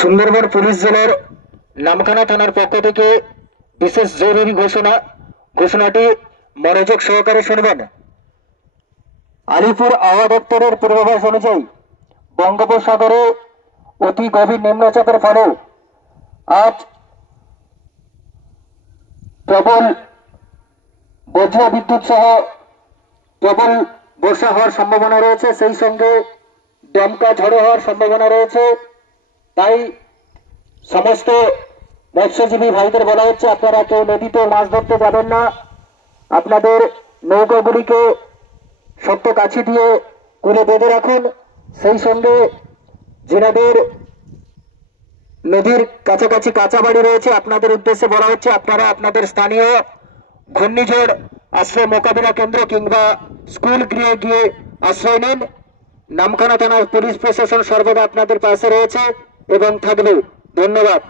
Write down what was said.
Sundarban police জেলার নামখানা থানার পক্ষ থেকে বিশেষ জরুরি ঘোষণাটি মনোযোগ সহকারে শুনবেন। আলিপুর আবহাওয়া দপ্তরের পূর্বাভাস অনুযায়ী বঙ্গোপসাগরে অতি গভীর নিম্নচাপের ফলে আজ প্রবল বজ্র বিদ্যুৎ সহ প্রবল বর্ষা হওয়ার সম্ভাবনা রয়েছে, সেই সঙ্গে দমকা ঝড়ো হওয়ার সম্ভাবনা রয়েছে। তাই সমস্ত মৎস্যজীবী ভাইদের বলা হচ্ছে আপনারা কেউ নদীতে মাছ ধরতে যাবেন না, আপনাদের নৌকাগুলিকে শক্ত কাছি দিয়ে কুলে বেঁধে রাখুন। সেই সঙ্গে যেনাদের নদীর কাছাকাছি কাঁচা বাড়ি রয়েছে আপনাদের উদ্দেশ্যে বলা হচ্ছে আপনারা আপনাদের স্থানীয় ঘূর্ণিঝড় আশ্রয় মোকাবিলা কেন্দ্র কিংবা স্কুল গৃহে গিয়ে আশ্রয় নিন। নামখানা থানার পুলিশ প্রশাসন সর্বদা আপনাদের পাশে রয়েছে এবং থাকবে। ধন্যবাদ।